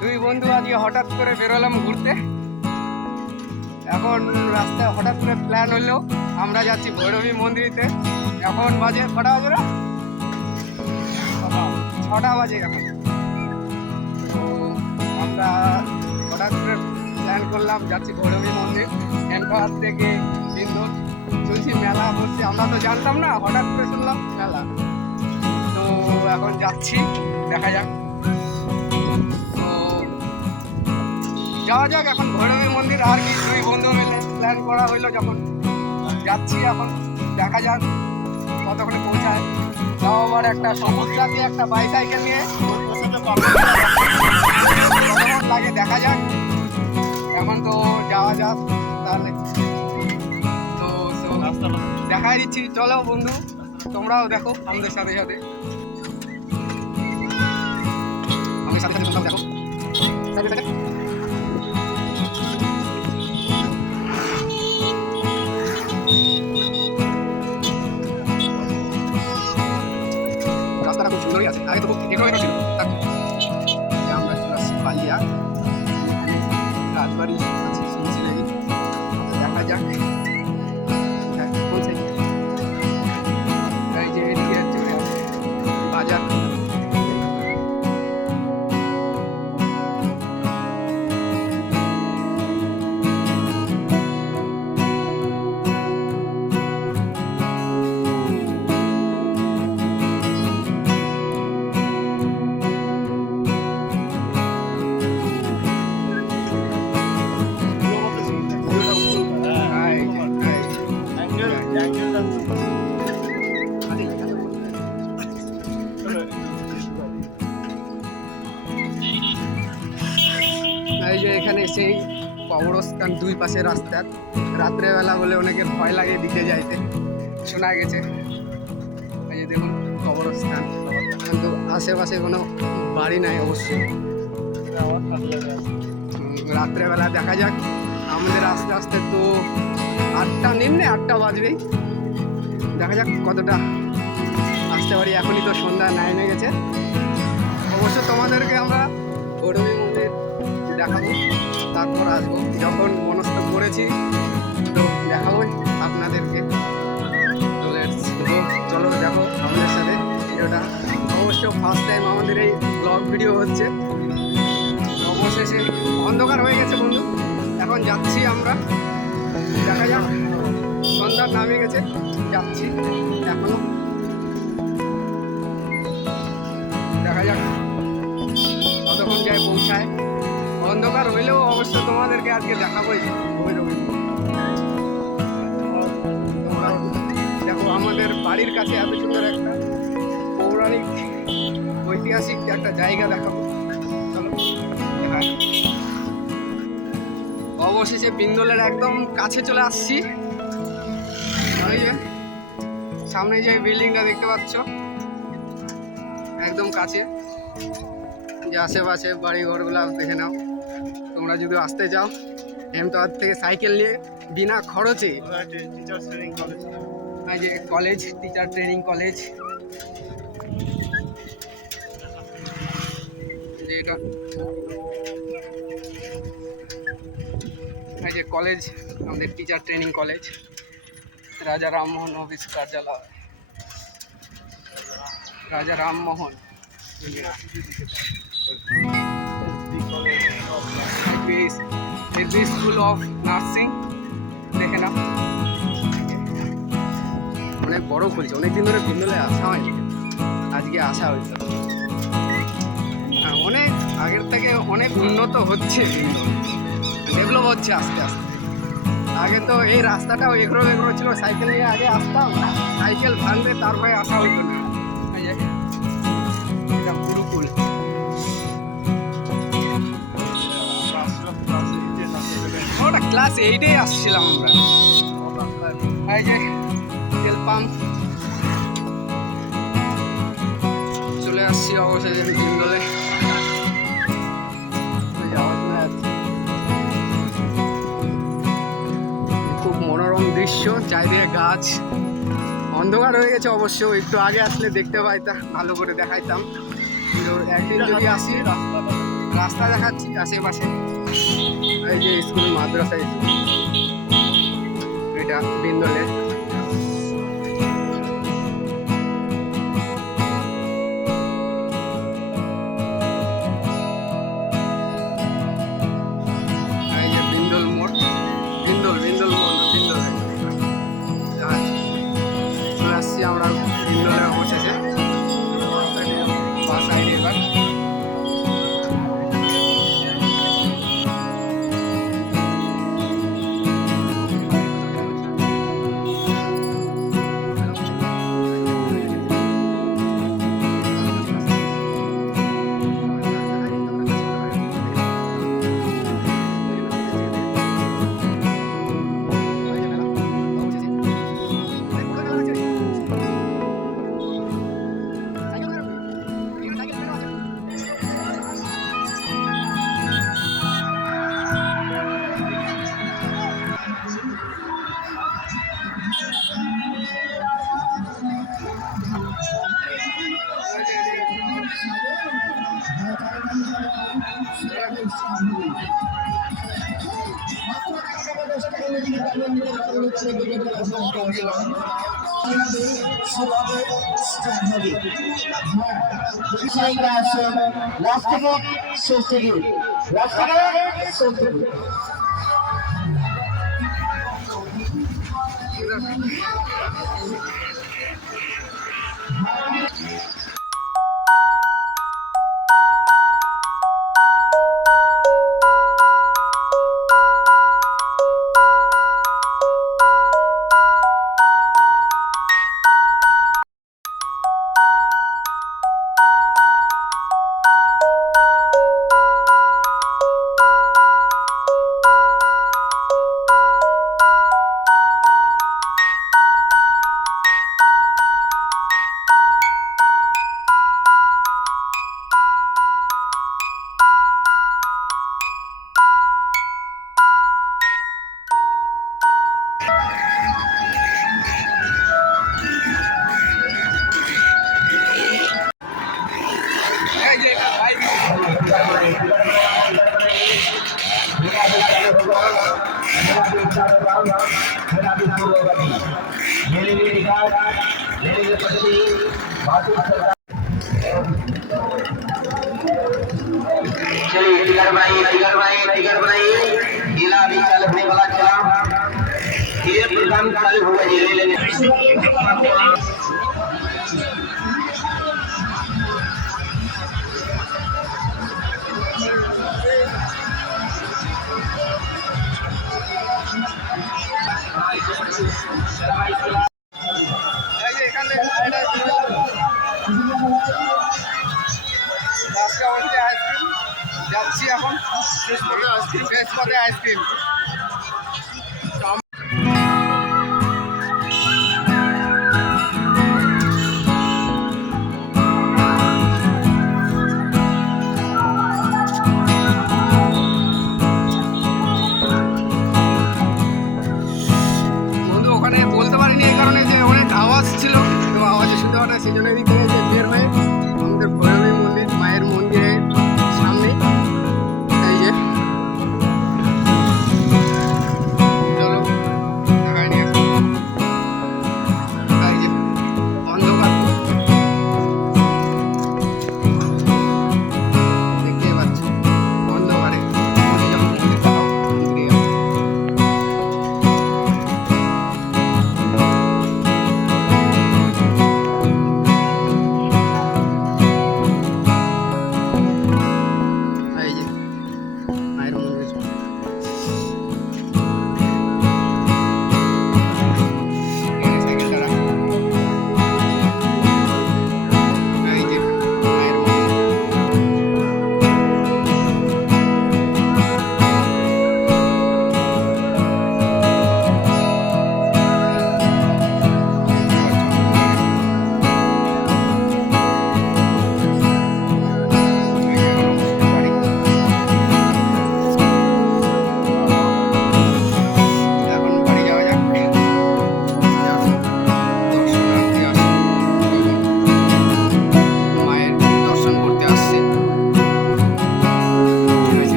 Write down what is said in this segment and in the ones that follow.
দুই বন্ধু আজকে হঠাৎ করে বেরোলাম ঘুরতে। এখন রাস্তায় হঠাৎ করে প্ল্যান হলো আমরা যাচ্ছি ভৈরবী মন্দিরেতে। এখন বাজে কটা বাজে না, 6টা বাজে এখন। তো আমরা হঠাৎ করে প্ল্যান করলাম যাচ্ছি ভৈরবী মন্দির। এনপাহাড় থেকে সিন্ধুর শুনছি মেলা বসছে, আমরা তো জানতাম না, হঠাৎ করে শুনলাম মেলা। তো এখন যাচ্ছি, দেখা যাক। তো যাওয়া যাক এখন ভৈরবী মন্দির। আর কি দুই বন্ধু মিলে প্ল্যান করা হইলো যখন যাচ্ছি, এখন দেখা যাক কতক্ষণে পৌঁছায়। তাও আবার একটা সবুজ জাতি একটা বাইসাইকেল নিয়ে কতক্ষণ লাগে দেখা যাক। এখন তো যাওয়া যাক তাহলে। তো দেখাই দিচ্ছি, চলো বন্ধু তোমরাও দেখো আমাদের সাথে সাথে, আমি সাথে সাথে তোমরাও দেখো সাথে সাথে। রাস্তাটা খুব সুন্দরই আছে, আগে তো খুব এগোয় ছিল। আমরা চলে আসছি বালিয়া রাজবাড়ি আছে, শুনছি নাকি, দেখা যাক। কোন সাইড এই যে এদিকে চলে আসে বাজার। এই যে এখানে সেই কবরস্থান, দুই পাশে রাস্তার। রাত্রেবেলা বলে অনেকের ভয় লাগে দিকে যাইতে, শোনা গেছে। এই যে দেখুন কবরস্থান, কিন্তু আশেপাশে কোনো বাড়ি নাই অবশ্যই। রাত্রেবেলা দেখা যাক। আমাদের আস্তে আস্তে তো 8টা নিম্নে 8টা বাজবেই, দেখা যাক কতটা আসতে পারি। এখনই তো সন্ধ্যা 9 হয়ে গেছে। অবশ্য তোমাদেরকে আমরা ভৈরবী মন্দির দেখাবো, তারপর আসবো যখন মনস্থ করেছি, তো দেখাবো আপনাদেরকে। চলো দেখো আমাদের সাথে ভিডিওটা। অবশ্য ফার্স্ট টাইম আমাদের এই ব্লগ ভিডিও হচ্ছে। অবশেষে অন্ধকার হয়ে গেছে বন্ধু, এখন যাচ্ছি আমরা, দেখা যাক। সন্ধ্যা নামে গেছে, যাচ্ছি এখনো, দেখা যাক কতক্ষণ যায় পৌঁছায়। অন্ধকার হইলেও অবশ্য তোমাদেরকে আজকে দেখাবোই ভৈরবী। তোমরা দেখো আমাদের বাড়ির কাছে এত সুন্দর একটা পৌরাণিক ঐতিহাসিক একটা জায়গা দেখাবো, চলো দেখা। অবশেষে পিন্দলের একদম কাছে চলে আসছি। ওই যে সামনে যে বিল্ডিংটা দেখতে পাচ্ছ, একদম কাছে। যে আশেপাশে বাড়ি ঘরগুলো দেখে নাও। তোমরা যদি আসতে চাও হেমতাবাদ থেকে সাইকেল নিয়ে বিনা খরচে, এই যে কলেজ, টিচার ট্রেনিং কলেজ, যে এটা এই যে কলেজ, আমাদের টিচার ট্রেনিং কলেজ, রাজা রামমোহন অফিস কার্যালয়, রাজা Rammohan SB school of nursing, দেখে না অনেক বড় খুলছে। অনেকদিন ধরে বিন্দুলে আসা হয়নি, আজকে আসা হয়েছে। অনেক আগের থেকে অনেক উন্নত হচ্ছে, ডেভেলপ হচ্ছে আস্তে আস্তে। আগে তো এই রাস্তাটাও এগরো এগরো ছিল, সাইকেল নিয়ে আগে আসতাম, সাইকেল ভাঙবে তারপরে আসা হইতো না। এটা গুরুকুল, ওটা ক্লাস 8-এ আসছিলাম আমরা। এই যে তেল পাম্প, চলে আসছি অবশেষে বিন্দলে। খুব মনোরম দৃশ্য, চারিদিকে গাছ। অন্ধকার হয়ে গেছে অবশ্য, একটু আগে আসলে দেখতে পাইতাম, ভালো করে দেখাইতাম। একদিন যদি আসি রাস্তা দেখাচ্ছি আশেপাশে। এই যে স্কুল, মাদ্রাসা স্কুল, এটা বিন্দলে। এই যে বিন্দল মোড়, বিন্দল বিন্দল মোড় না, বিন্দল। চলে আসছি আমরা বিন্দলে অবশেষে। বাস আইডি এবার चलिए टिकट बनाइए जिला अभी चालू होने वाला चला ये प्रोग्राम चालू हुआ जिले लेने যাচ্ছি এখন ফ্রেশ পথে আইসক্রিম। বন্ধু ওখানে বলতে পারিনি এই কারণে যে অনেক আওয়াজ ছিল, তো আওয়াজে শুনতে পারে, সেই জন্য এদিক থেকে বের হয়ে আমাদের ভৈরবী মন্দির, মায়ের মন্দিরের সামনে এই যে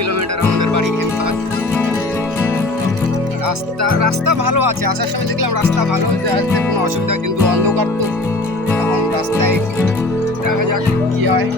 কিলোমিটার আমাদের বাড়ি যেতে হয়। রাস্তা ভালো আছে, আসার সময় দেখলাম রাস্তা ভালো, যাতে কোনো অসুবিধা, কিন্তু অন্ধকার তো এখন রাস্তায় দেখা যাক কী হয়।